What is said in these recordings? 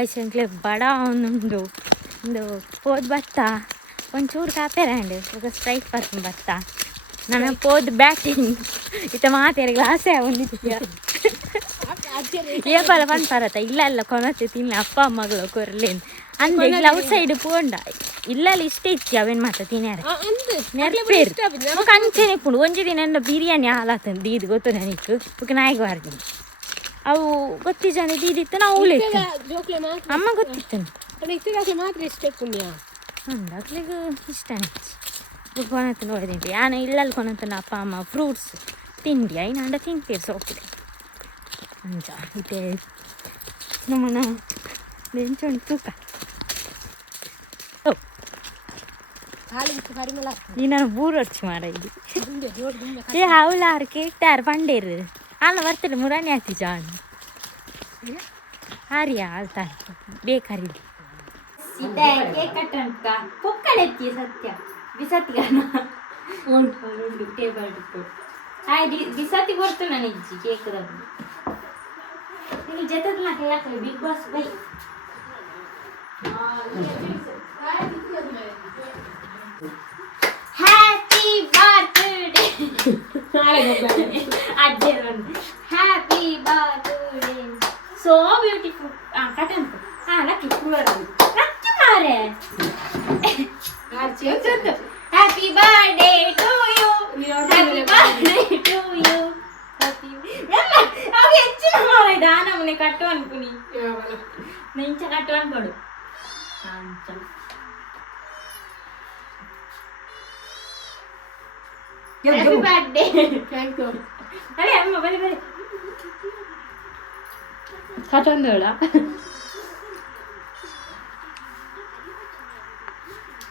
ಐಸಂಕ್ಲೆ ಬಡ ಒಂದು ಪೋದ್ ಭತ್ತ ಒಂಚೂರು ಕಾಪೇರಂಡು ಈಗ ಸ್ಟ್ರೈಕ್ ಬರ್ತೀನಿ ಭತ್ತ ನನ್ನ ಪೋದ್ ಬ್ಯಾಟಿಂಗ್ ಇತ್ತ ಮಾತೇರಿ ಗ್ಲಾಸೇ ಒಂದಿದ್ಯಾ ಏಪಲ ಪನ್ ಪರತ ಇಲ್ಲ ಕೊನತ್ತೆ ತಿನ್ನ ಅಪ್ಪ ಮಗಳು ಕೊರ್ಲೇನು ಅಂದೆ ಇಲ್ಲ ಔಟ್ ಸೈಡ್ ಪೋಂಡ ಇಲ್ಲಲ್ಲಿ ಇಷ್ಟ ಇತ್ತು ಅವೇನು ಮಾತ ತಿನ್ಯಾರ ನೆನಪೇರು ಕಂಚೆನೆ ಪುಂಡು ಒಂಜಿ ದಿನ ಬಿರಿಯಾನಿ ಹಾಲಾತಂದು ಇದು ಗೊತ್ತು ನನಗೆ ಬುಕ್ ನಾಯಿಗೆ ಬಾರ್ದು ಅವು ಗೊತ್ತಿದ್ದಾನೆ ದೀದಿತ್ತು ನಾವು ಉಳಿತು ಅಮ್ಮ ಗೊತ್ತಿತ್ತು ಮಾತ್ರ ಇಷ್ಟ ಪುಣ್ಯ ಅಂದಾಗ್ಲಿಗೂ ಇಷ್ಟನೇ ಕೊನತ್ತು ನೋಡಿದೇಂಟಿ ಯಾನ ಇಲ್ಲಲ್ಲಿ ಕೊನತ್ತು ಅಪ್ಪ ಅಮ್ಮ ಫ್ರೂಟ್ಸ್ ತಿಂಡಿ ಐನ ಅಂಡ ತಿಂತೀರಿ ಸೋಪಿದೆ ಅಂಚ ಇದೆ ನಮ್ಮನ ಬೆಂಚೊಂಡು ತೂಕ ನೀನು ಬೂರು ಹೊಡ್ಚಿ ಮಾರ ಇದು ಏ ಅವಳಾರು ಕೇಕ್ಟಾರು ಪಂಡೇರು ಅಲ್ಲ ಬರ್ತಾರೆ ಮುರಾಣಿ ಹಾಕಿ ಜಾನ್ ಹಾರಿಯಾ ಆಳ್ತಾರೆ ಬೇಕಾರಿ ಇದೆ ಕೇಕ್ ಕಟ್ಟಂತ ಪೊಕ್ಕಳೆ ಎತ್ತಿ ಸತ್ಯ ಬಿಸತ್ತಿಗಾನ ಉಂಟು ಟೇಬಲ್ ಇಟ್ಟು ಬಿಸತ್ತಿ ಕೊಡ್ತು ನಾನು ಇಜ್ಜಿ ಕೇಕ್ದಲ್ಲಿ ನೀನು ಜೊತೆದು ನಾಲ್ಕು big boss bye happy birthday happy birthday so beautiful ಕಟಂತು ಲಕ್ಕಿ ಲಕ್ಕಿ ಮಾರೆ happy birthday to you happy birthday to you ಅವಾಗ ಹೆಚ್ಚಿನ ಮಾರ ನಮ್ಮನೆ ಕಟ್ಟು ಅನ್ಕುನಿ ನಿಂಚ ಕಟ್ಟು ಅನ್ಕೊಡು ಹ್ಯಾಪಿ ಬರ್ತ್ಡೇ ಥ್ಯಾಂಕ್ ಯು ಅರೆ ಅಮ್ಮ ಬರಿ ಬರಿ ಕಟ್ಟೊಂದೋಳ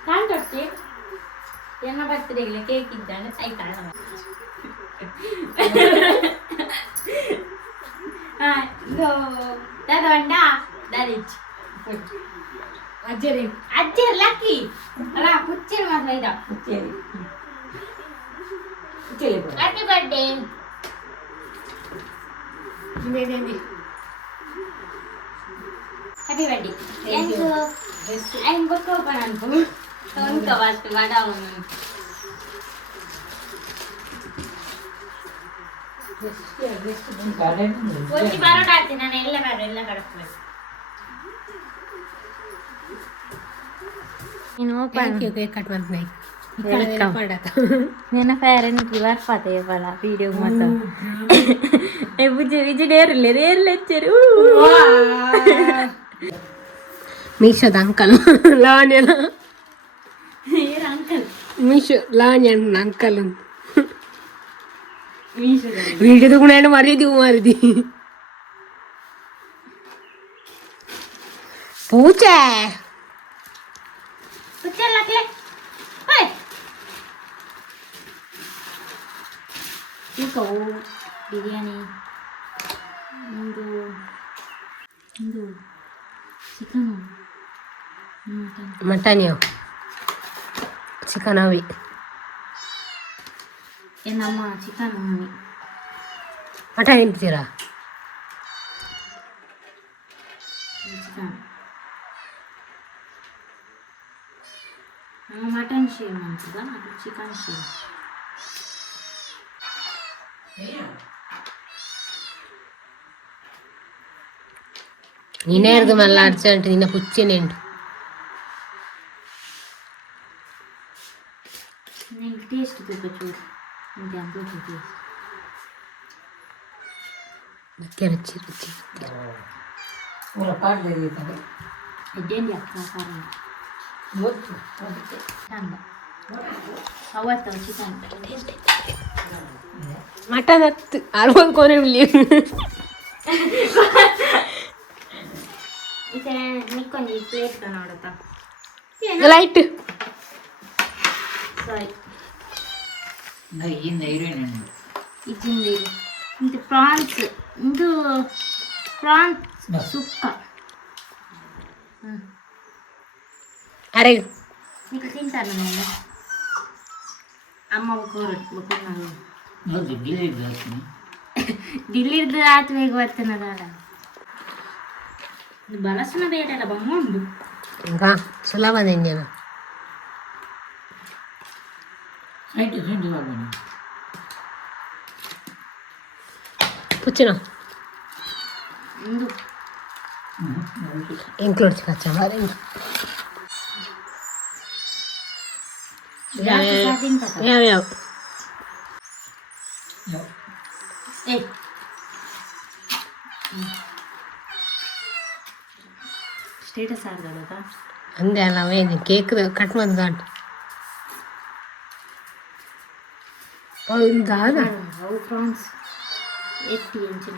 ಕಾಣ್ತೊಟ್ಟಿ ಎನ್ನ ಬರ್ತ್ಡೇಗೆ ಕೇಕ್ ಇದ್ದಾನೆ ಆಯ್ತಾ ಇದು ದಾದ ದಾರಿಚ್ ಅಜ್ಜರಿ ಲಕ್ಕಿ ಅಲ್ಲ ಪುಚ್ಚೇರಿ ಮಾತ್ರ ಇದ ಹ್ಯಾಪಿ ಬರ್ತ್ಡೇ ಹ್ಯಾಪಿ ಬರ್ತ್ಡೇ ಐನ್ ಬುಕ್ ಓಪನ್ ಅನ್ಕು ಉಂಟು ಫಸ್ಟ್ ಬಡ ಒಂದು ಬರೋಟ ಆಗ್ತೀನಿ ನಾನು ಎಲ್ಲ ಬೇಡ ಎಲ್ಲ ಕಡಕ್ಬೇಕು ನೀನು ಓಪನ್ ಕೇಕ್ ಕಟ್ ಮಾಡ್ತೀನಿ నేను పేరెంట్కి వర్పాతే వాళ్ళ వీడియో మొత్తం విజయ్ రేర్లు వచ్చారు మీషోద అంకల్ లావణ్యన మీషో లావణ్య అంకల్ వీడియో తగునాడు మరిది మరిది పూచే ಬಿರಿಯಾನಿ ಒಂದು ಚಿಕನ್ ಮಟನ್ ಚಿಕನ್ ಅವಿ ಏನಮ್ಮ ಚಿಕನ್ ಮಟನ್ ತಿಂತೀರಾ ಚಿಕನ್ ಮಟನ್ ಶೇವ್ ಮಾಡ್ತದ ಅದು ಚಿಕನ್ ಶೇವ್ ನೀನೇರ್ದು ಮಲ್ಲ ಅರ್ಜೆಂಟ್ ನಿನ್ನ ಪುಚ್ಚೇನೆಂಟು ನಿಂಗೆ ಟೇಸ್ಟ್ ಬೇಕು ಚೂರು ನಿಂಗೆ ಅಂತ ಟೇಸ್ಟ್ ಮತ್ತೆ ರುಚಿ ರುಚಿ ಇದೇನು ಅಕ್ಕ ಚಂದ ಅವತ್ತು ಚಿಕನ್ ಮಟನ್ ಹತ್ತು ಅರ್ಬೋದು ಕೊನೆ ಮತ್ತೆ ನಿಕ್ಕೊಂದು ಈ ಪ್ಲೇಟ್ ನೋಡುತ್ತಾ ಲೈಟ್ ಸಾರಿ ಇಜ್ಜಿಂದ ಇದು ಪ್ರಾನ್ಸ್ ಇದು ಪ್ರಾನ್ಸ್ ಸುಕ್ಕ ಅರೆ ಈಗ ತಿಂತಾರೆ ನಾನು ಅಮ್ಮ ಡಿಲ್ಲಿರ್ದು ಆತು ಬೇಗ ಬರ್ತೇನದ ಬಲಸನ ಬೇಡಲ್ಲ ಬಂಗೊಂಡು ఇంకా సులభం నేను పుచ్చిన ఇంక్లూడ్ చేయొచ్చా మరి యావ్ ಸ್ಟೇಟಸ್ ಆಡ್ದಲ್ಲ ಅಂದೆ ಅಲ್ಲ ಅವೇನು ಕೇಕ್ ಕಟ್ ಮಾಡಿದ ಫ್ರಾನ್ಸ್ 80 ಇಂಚಿನ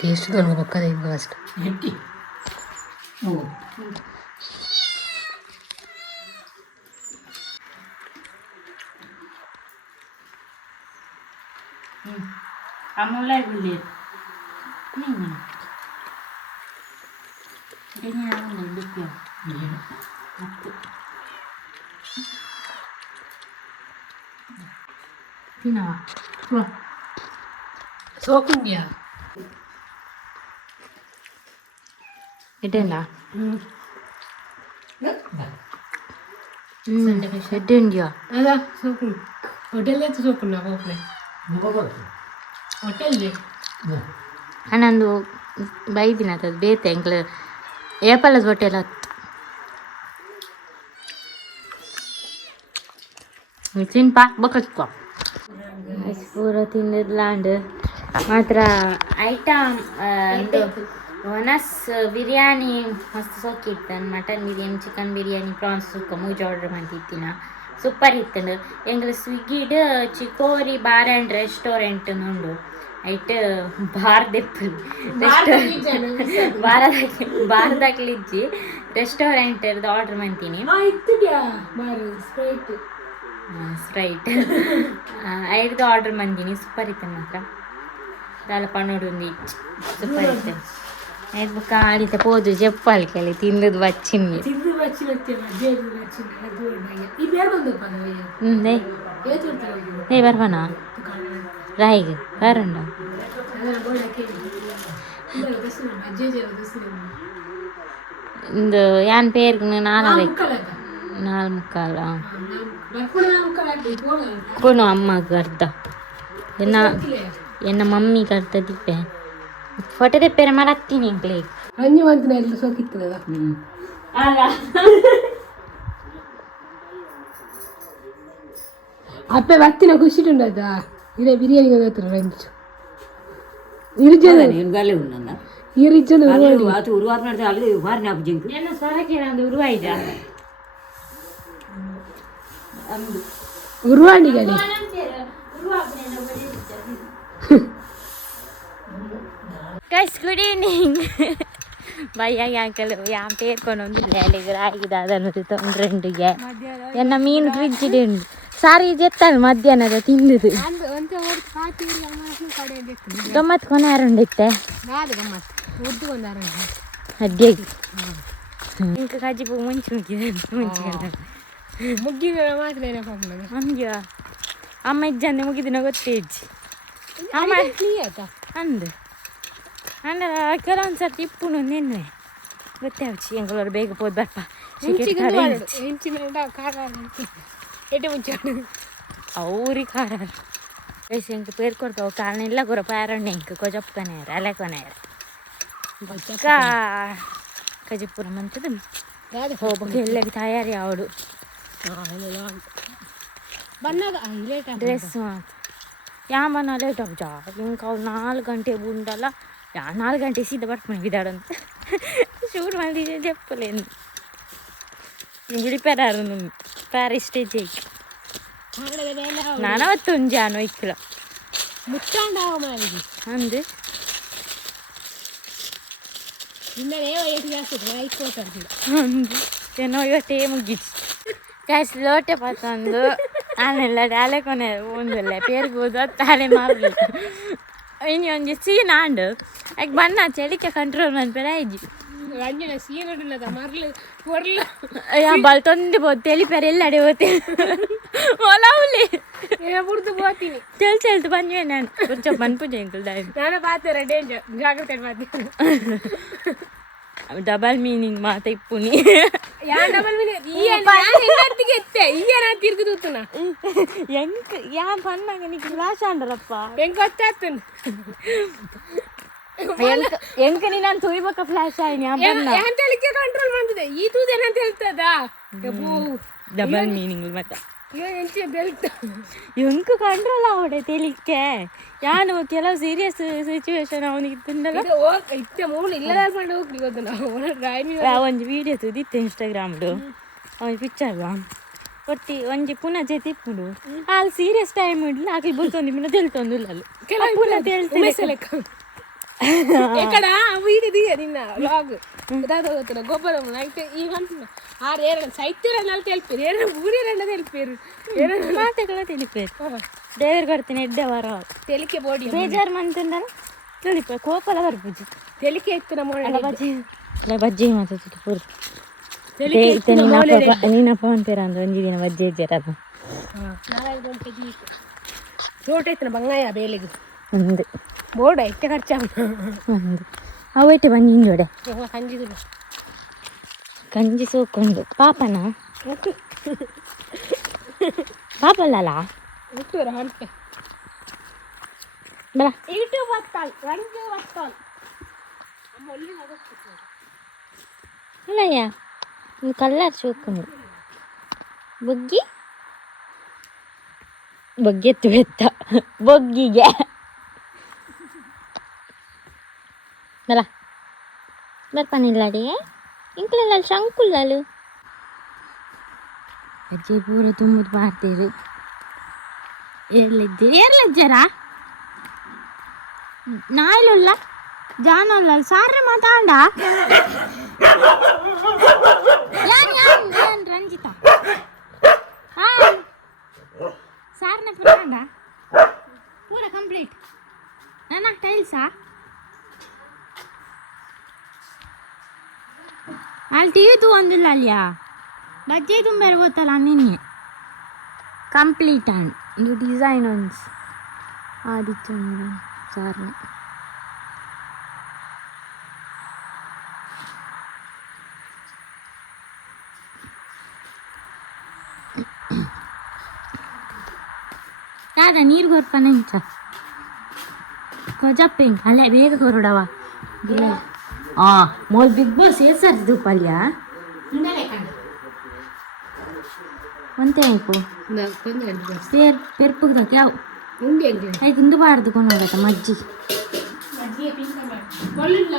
ಟೇಸ್ಟ್ ನನಗೆ ಪಕ್ಕದ ಈಗ ಅಷ್ಟು ಅಮೂಲ ಗುಳ್ಳಿ ತಿನ್ನವ ಸೋಕುಂಡ್ಯಾ ಇಡಲ್ಲ ಇಡ್ಡಿಂಡ್ಯಾ ಅದ ಸೋಕು ಹೋಟೆಲ್ ಸೋಕುಂಡ ಹೋಗ್ಲೆ ಹೋಟೆಲ್ ಅನ್ನೊಂದು ಬೈದಿನ ಅದು ಬೇತೆ ಎಂಕ್ಲು ಏಪಲ್ಲದ ಹೋಟೆಲ್ ಹತ್ತು ತಿನ್ಪಾ ಬಕ್ಕತ್ಕೊ ಪೂರ ತಿಂದಿರ್ಲಾಂಡ್ ಮಾತ್ರ ಐಟಮ್ ಒನಸ್ ಬಿರಿಯಾನಿ ಮಸ್ತ್ ಸೋಕಿತ್ತನ್ mutton biryani chicken biryani prawns ಸುಕ್ಕ ಮೂಜ ಆರ್ಡರ್ ಮಾಡಿತ್ತಿನ ಸೂಪರ್ ಇತ್ತಂಡು ಎಂಗ್ಳು ಸ್ವಿಗ್ಗಿಡ್ ಚಿಕೋರಿ ಬಾರ್ ಆ್ಯಂಡ್ ರೆಸ್ಟೋರೆಂಟ್ ಉಂಡು ಐಟ್ ಬಾರದಾಗ್ಲಿಜ್ಜಿ ರೆಸ್ಟೋರೆಂಟ್ ಆರ್ಡರ್ ಮಾಡ್ತೀನಿ ಸ್ಪ್ರೈಟ್ ಐದು ಆರ್ಡರ್ ಮಾಡ್ತೀನಿ ಸೂಪರ್ ಇತ್ತು ಮಾತ್ರ ದಾಲ ಪನ್ನೋಡು ಒಂದು ಸೂಪರ್ ಇತ್ತು ಐದು ಬುಕ್ಕ ಆಡಿತ ಪೋದು ಜಪ್ಪಲ್ಕೆಲ್ಲಿ ತಿಂದದ್ದು ಬಚ್ಚಿನ್ಗೆ ಏ ಬರ್ಬನಾ ರಾಯಿಗೆ ಬರಂಡ ಇಂದು ಯಾನ್ ಪೇರ್ಗೆ ನಾಲ್ ಮುಕ್ಕಾಲ ಕೊನು ಅಮ್ಮಗೆ ಅರ್ಧ ಎನ್ನ ಮಮ್ಮಿ ಅರ್ಧ ದಿಪ್ಪೆ ಫೋಟೋ ತೆಪ್ಪೇರ ಮಾಡತ್ತೀನಿ ಇಂಕ್ಲೆ ಅಂಜು ಮಂತಿನ ಎಲ್ಲ ಸೋಕಿತ್ತದ ಅಪ್ಪೆ ಬರ್ತಿನ ಖುಷಿಟುಂಡದ ಇದೇ ಬಿರಿಯಾನಿ ಹತ್ರ ರಂಜು ಇರಿಜದ ಇರಿಜದ என்ன சொரக்கே அந்த உருவாயிடா உருவாண்டிகளே guys good evening ಭಯ್ಯ ಯಾಕಲ್ಲ ಯಾನ್ ಪೇರ್ಕೊಂಡು ಲೇಲಿಗೆ ಆಗಿದಾದನ್ನು ತೊಂದ್ರೆಂಡಿಗೆ ಎನ್ನ ಮೀನು ಫ್ರಿಜ್ ಉಂಡು ಸಾರಿ ಜೆತ್ತಲ್ ಮಧ್ಯಾಹ್ನದ ತಿಂದುದು ಗಮ್ಮತ್ ಕೊನಾರುಂಡಿತ್ತೆ ಅಡ್ಡಿ ಇಂಕ ಕಜ್ಜಿ ಪೂ ಮುಂಚೆ ಮುಗಿದ ಮಾತ್ರ ನಮ್ಗೆ ಅಮ್ಮ ಇಜ್ಜಂದೆ ಮುಗಿದಿನ ಗೊತ್ತೇ ಇಜ್ಜಿ ಅಮ್ಮ ಅಂದು ಅಂದ್ರೆ ಕೆಲವೊಂದು ಸರ್ತಿ ಇಪ್ಪುನು ನೆನ್ನೆ ಗೊತ್ತೇ ಹಚ್ಚಿ ಎಂಗಳವ್ರು ಬೇಗ ಹೋದ್ ಬರ್ಪ ಅವ್ರಿಗೆ ಖಾರ ವಯಸ್ಸು ಎಂಕ ಪೇರ್ಕೊಡ್ತಾವ ಕಾರಣ ಇಲ್ಲ ಗೊರ ಪ್ಯಾರಣ್ಣ ಎಂಕ ಕೊಜಪ್ಪನೇರ ಅಲೆ ಕೊನೆಯರ ಬೊಕ್ಕ ಕಜಪುರ ಮಂತದ ಹೋಗ್ಬೇಕು ಎಲ್ಲರಿಗೆ ತಯಾರಿ ಅವಡು ಡ್ರೆಸ್ ಮಾತ್ರ ಯಾಮನ ಲೇಟ್ ಆಗ ಜಾ ಇಂಕ ಅವ್ರು 4 ಗಂಟೆ ಬಂದಲ್ಲ 4 ಗಂಟೆ ಸೀದಾ ಬರ್ತಾನೆ ಬಿದ್ದಾಡಂತ ಶೂಟ್ ಮಾಡಿದ್ದೆ చెప్పలేను విడిపారు ప్యారిస్ స్టేజ్ నానవత్తుంజాను ఇక్కడ అందు ಏನೋ ಇವತ್ತೇ ಮುಗಿச்சு ಕ್ಯಾಶ್ ಲೋಟೆ ಪತ್ತಂದು ನಾನೆಲ್ಲ ಡಾಲೆ ಕೊನೆ ಒಂದಲ್ಲ ಪೇರ್ಗೆ ಹೋದ ತಾಲೆ ಮಾರಲಿ ಇನ್ನು ಒಂದು ಸೀನ್ ಆಂಡು ಯಾಕೆ ಬಣ್ಣ ಚಳಿಕೆ ಕಂಟ್ರೋಲ್ ಮಾಡ್ಬೇಡ ಇಜ್ಜಿ ಬಲ್ತೊಂದು ಬೋದು ತೆಲಿಪೇರೆ ಎಲ್ಲಡೆ ಹೋತೆ ಒಲವುಲಿ ಚಲ್ತು ಬಂದ್ವೆ ನಾನು ಪೂಜೆ ಅಂಕಲ್ ನಾನು ಪಾತ್ರ ಡೇಂಜರ್ ಜಾಗ್ರತೆ ಮಾಡ್ತೀನಿ ಡಬಲ್ ಮೀನಿಂಗ್ ಮಾತ ಇಪ್ಪುನಿ ಯಾ ಡಬಲ್ ಮೀನಿಂಗ್ ಈ ಹೆಂಗತ್ತಿಗೆ ಎತ್ತೆ ಈ ನಾ ತಿರುಗುದೂತನ ಎಂಕ್ ಯಾ ಪನ್ನಾಗ ನಿಕ್ಕೆ ಫ್ಲಾಶ್ ಆಂಡರಪ್ಪ ಹೆಂಗ್ ಗೊತ್ತಾಗ್ತನ ಎಂಕ ನೀ ನಾನು ತುಯ್ಬೇಕ ಫ್ಲಾಶ್ ಆಯ್ನಿ ಎಂತ ಹೇಳಿಕೆ ಕಂಟ್ರೋಲ್ ಮಾಡ್ತಿದೆ ಈ ತೂದೇನಂತ ಹೇಳ್ತದ ಡಬಲ್ ಮೀನಿಂಗ್ ಮತ್ತ ಎಂತ ಹೇಳ್ತ ಎಂಕ ಕಂಟ್ರೋಲ್ ಆವಡೆ ತೆಲಿಕ್ಕೆ ಯಾನು ಕೆಲವು ಸೀರಿಯಸ್ ಸಿಚುವೇಶನ್ ಅವನಿಗೆ ತಿಂದಲ್ಲ ಇತ್ತೆ ಮೂಲ ಇಲ್ಲದ ಮಾಡಿ ಹೋಗ್ಲಿ ಗೊತ್ತ ನಾವು ಒಂದು ವಿಡಿಯೋ ತುದಿತ್ತೆ ಇನ್ಸ್ಟಾಗ್ರಾಮ್ಡು ಅವನು ಪಿಕ್ಚರ್ ಒಟ್ಟಿ ಒಂಜಿ ಪುನಃ ಜೆತಿಪ್ಪುಡು ಅಲ್ಲಿ ಸೀರಿಯಸ್ ಟೈಮ್ ಇಡ್ಲಿ ಆಕಿ ಬುಲ್ತೊಂದು ಪುನಃ ತೆಲ್ತೊಂದಿಲ್ಲ ಅಲ್ಲಿ ಪುನಃ ತೇಳ್ತೇನೆ ఎక్కడ వీడి దిగ లాగ్ దాదా గొప్ప అయితే ఈ అంటున్నా ఆరు ఏరైనా సైత్యం రెండు తెలిపారు ఏరైనా ఊరి రెండు తెలిపారు ಮಾತೆಗಳ ತಿಳಿಪೇರು ದೇವ್ರ ಕೊಡ್ತೀನಿ ಎಡ್ಡೆ ವರ ತೆಲಿಕೆ ಬೋಡಿ ಬೇಜಾರು ಮಂತಂದ ತಿಳಿಪ ಕೋಪಲ ಬರ್ಬುಜಿ ತೆಲಿಕೆ ಇತ್ತು ನಮ್ಮ ಬಜ್ಜಿ ಬಜ್ಜಿ ಮಾತಾಡ್ತಿತ್ತು ಪೂರ ನೀನ ಫೋನ್ ಪೇರ ಅಂದ್ರೆ ಒಂಜಿ ದಿನ ಬಜ್ಜಿ ಇಜ್ಜಾರದು ರೋಟ್ ಐತನ ಬಂಗಾಯ ಬೇಲೆಗೆ ಒಂದು ಬೋರ್ಡ್ ಐತೆ ಖರ್ಚ ಒಂದು ಅವೈತೆ ಬನ್ನಿ ಇಂಜೋಡೆ ಕಂಜಿದು ಕಂಜಿ ಸೋಕೊಂಡು ಪಾಪನ ಪಾಪಲ್ಲಲ್ಲ ಮುಟ್ಟೂರ ಹಂಪೆ ಬರ ಇಟು ಬತ್ತಾಲ್ ರಂಜು ಬತ್ತಾಲ್ ಅಲ್ಲಯ್ಯ ನೀವು ಕಲ್ಲರ್ ಸೋಕೊಂಡು ಬೊಗ್ಗಿ ಬೊಗ್ಗೆತ್ತು ಬೆತ್ತ ಬೊಗ್ಗಿಗೆ ಬಲ ಬರ್ಪನಿಲ್ಲಡಿ ಇಂಕ್ಲೆಲ್ಲ ಶಂಕುಲ್ಲಲು ಅಜ್ಜಿ ಪೂರ ತುಂಬುದು ಮಾಡ್ತೀರು ಏರ್ಲಜ್ಜರಾ ನಾಯಿಲುಲ್ಲ ಜಾನಲ್ಲ ಸಾರ್ರೆ ಮಾತಾಂಡ ಯಾನ್ ರಂಜಿತಾ ಸಾರ್ನೆ ಪುರಾಂಡ ಪೂರ ಕಂಪ್ಲೀಟ್ ನನ್ನ ಟೈಲ್ಸಾ ಅಲ್ಲಿ ಟಿ ವಿ ತಗೊಂಡಿಲ್ಲ ಅಲ್ಲಿಯಾ ಬಜ್ಜಿ ತುಂಬೇರೆ ಗೊತ್ತಲ್ಲ ನಿನ್ನೆ ಕಂಪ್ಲೀಟ್ ಆ್ಯಂಡ್ ಇದು ಡಿಸೈನ್ ಒನ್ಸ್ ಆದಿತ್ಯ ಸಾರ್ನ ಯಾವ್ದ ನೀರು ಗೊರ್ಪನ ಇಂಚ ಕೊಜಪ್ಪ ಹಿಂಗೆ ಅಲ್ಲೇ ಬೇಗ ಹೊರಡವ ಮೋಲ್ ಬಿಗ್ ಬಾಸ್ ಏರ್ಸರ್ದು ಪಲ್ಯ ಒಂತೆ ಆಯ್ತು ಪೆರ್ಪುಗ್ದಕ್ಕೆ ಯಾವ ಐದು ಇಂದುಬಾರ್ದು ಕೊಂಡೋಗತ್ತ ಮಜ್ಜಿ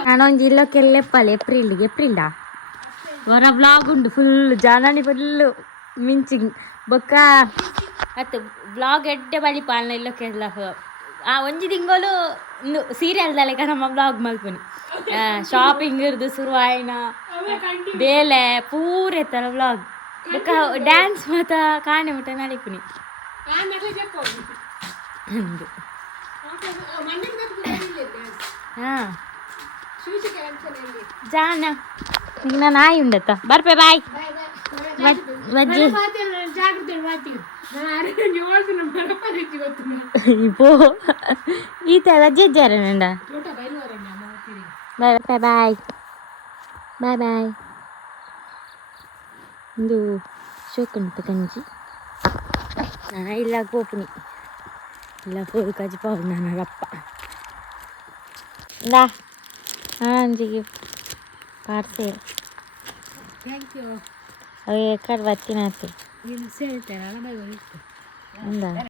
ನಾನೊಂದು ಇಲ್ಲೋಕೆಲ್ಲೆಪ್ಪಲ್ಲ ಏಪ್ರಿಲ್ಡಾ ಹೊರ ಬ್ಲಾಗ್ ಉಂಟು ಫುಲ್ ಜಾನಾಣಿ ಫುಲ್ಲು ಮಿಂಚಿಂಗ್ ಬೊಕ್ಕ ಮತ್ತು ಬ್ಲಾಗ್ ಎಡ್ಡೆ ಬಳಿ ಪಾಲನ ಇಲ್ಲೋಕೆಲ್ಲ ಒಂಜಿ ತಿಂಗಳು ಸೀರಿಯಲ್ದಲ್ಲೇ ನಮ್ಮ ಬ್ಲಾಗ್ ಮಲ್ಪುನಿ ಶಾಪಿಂಗ್ ಇರ್ದು ಶುರುವಾಯಿನ ಬೇಲೆ ಪೂರ ಇತ್ತಲ್ಲ ಬ್ಲಾಗ್ ಬೊಕ್ಕ ಡ್ಯಾನ್ಸ್ ಮತ್ತು ಕಾಣೆ ಮುಟ್ಟ ನಡಿಪುನಿ ಹಾಂ ಜಾನ ಈಗ ನಾನು ಆಯಿ ಉಂಡತ್ತ ಬರ್ಪೆ ಬಾಯ್ ಬಜ್ಜಿ ಇಪ್ಪೋ ಈತ ಬಜ್ಜಿ ಇದ್ದಾರ ನಂಡ ಬಾಯ್ ಬಾಯ್ ಬಾಯ್ ಬಾಯ್ ಬಾಯ್ ಒಂದು ಶೋಕಂತ ಕಂಜಿ ನಾ ಇಲ್ಲ ಪೋಪುನಿ ಇಲ್ಲ ಪೋದು ಕಜಿ ಪಾವು ನನ್ನ ರಪ್ಪ ದಾ ಅಂಜಿಗೆ ಪಾರ್ಸೆಲ್ ಥ್ಯಾಂಕ್ ಯು ಅವು ಎಕ್ಕಡೆ ಬರ್ತೀನಿ ಆಯ್ತು ಸೇಳ್ತೇನೆ ಹೌದಾ